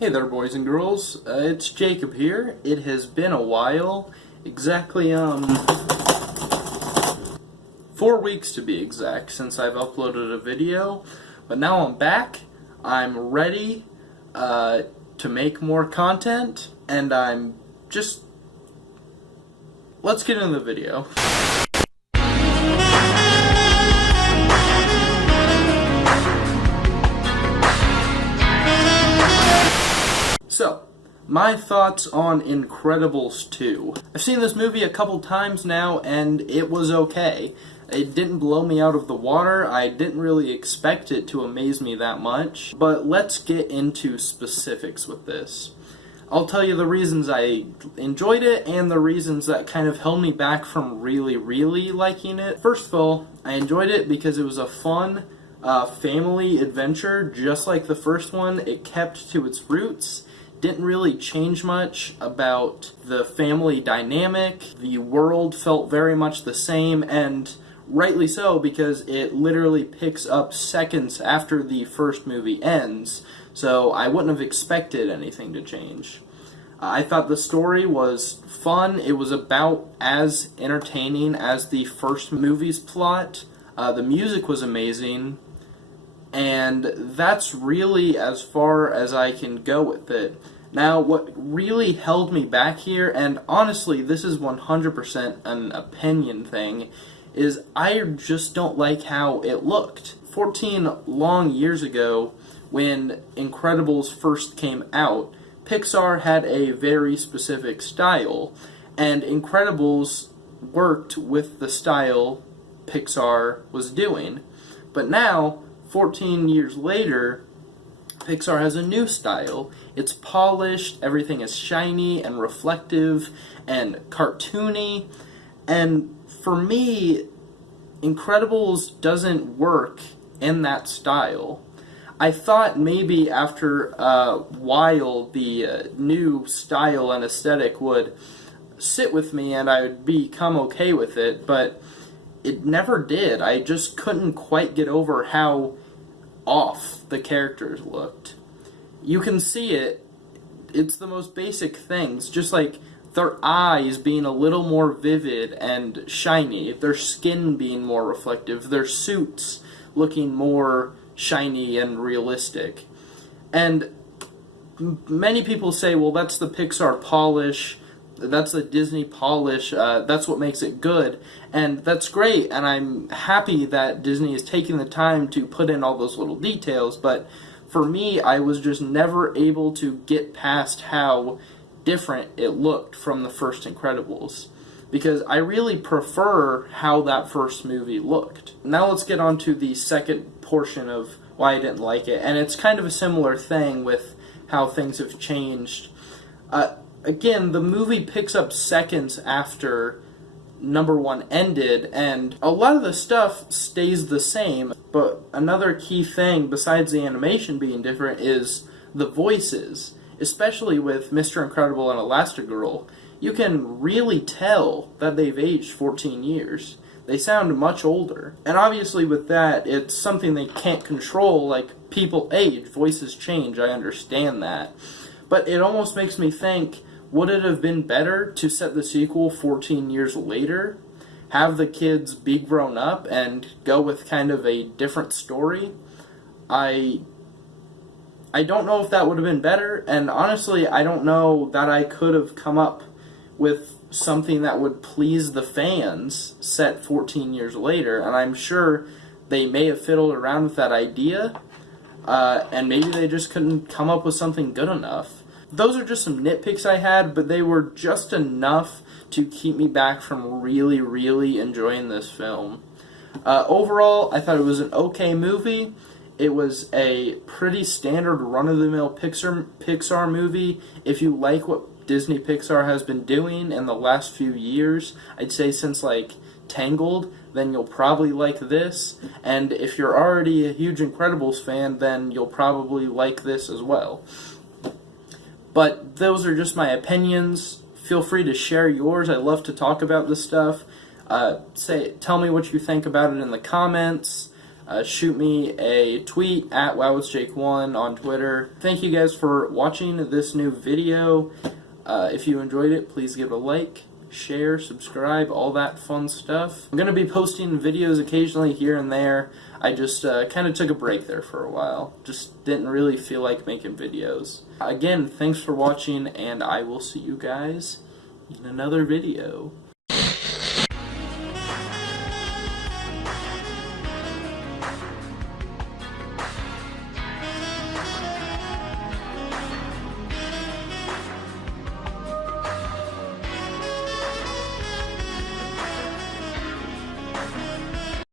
Hey there, boys and girls. It's Jacob here. It has been a while. Exactly, 4 weeks to be exact since I've uploaded a video. But now I'm back. I'm ready to make more content, and let's get into the video. So, my thoughts on Incredibles 2. I've seen this movie a couple times now, and it was okay. It didn't blow me out of the water. I didn't really expect it to amaze me that much. But let's get into specifics with this. I'll tell you the reasons I enjoyed it and the reasons that kind of held me back from really liking it. First of all, I enjoyed it because it was a fun family adventure, just like the first one. It kept to its roots. Didn't really change much about the family dynamic. The world felt very much the same, and rightly so, because it literally picks up seconds after the first movie ends, so I wouldn't have expected anything to change. I thought the story was fun. It was about as entertaining as the first movie's plot. The music was amazing. And that's really as far as I can go with it. Now, what really held me back here, and honestly, this is 100% an opinion thing, is I just don't like how it looked. 14 long years ago, when Incredibles first came out, Pixar had a very specific style, and Incredibles worked with the style Pixar was doing. But now, 14 years later, Pixar has a new style. It's polished, everything is shiny and reflective and cartoony, and for me, Incredibles doesn't work in that style. I thought maybe after a while the new style and aesthetic would sit with me and I would become okay with it, but it never did. I just couldn't quite get over how off the characters looked. You can see it. It's the most basic things, just like their eyes being a little more vivid and shiny, their skin being more reflective, their suits looking more shiny and realistic. And many people say, well, that's the Pixar polish, that's the Disney polish, that's what makes it good, and that's great, and I'm happy that Disney is taking the time to put in all those little details, but for me, I was just never able to get past how different it looked from the first Incredibles, because I really prefer how that first movie looked. Now let's get on to the second portion of why I didn't like it, and it's kind of a similar thing with how things have changed. Again, the movie picks up seconds after number one ended, and a lot of the stuff stays the same, but another key thing besides the animation being different is the voices, especially with Mr. Incredible and Elastigirl. You can really tell that they've aged 14 years. They sound much older. And obviously with that, it's something they can't control, like people age, voices change, I understand that. But it almost makes me think, would it have been better to set the sequel 14 years later, have the kids be grown up, and go with kind of a different story? I don't know if that would have been better, and honestly, I don't know that I could have come up with something that would please the fans set 14 years later, and I'm sure they may have fiddled around with that idea, and maybe they just couldn't come up with something good enough. Those are just some nitpicks I had, but they were just enough to keep me back from really enjoying this film. Overall, I thought it was an okay movie. It was a pretty standard run-of-the-mill Pixar movie. If you like what Disney Pixar has been doing in the last few years, I'd say since like Tangled, then you'll probably like this. And if you're already a huge Incredibles fan, then you'll probably like this as well. But those are just my opinions. Feel free to share yours. I love to talk about this stuff. Tell me what you think about it in the comments. shoot me a tweet at WowIt'sJake1 on Twitter. Thank you guys for watching this new video. If you enjoyed it, please give it a like, share, subscribe, all that fun stuff. I'm going to be posting videos occasionally here and there. I just kind of took a break there for a while. Just didn't really feel like making videos. Again, thanks for watching, and I will see you guys in another video.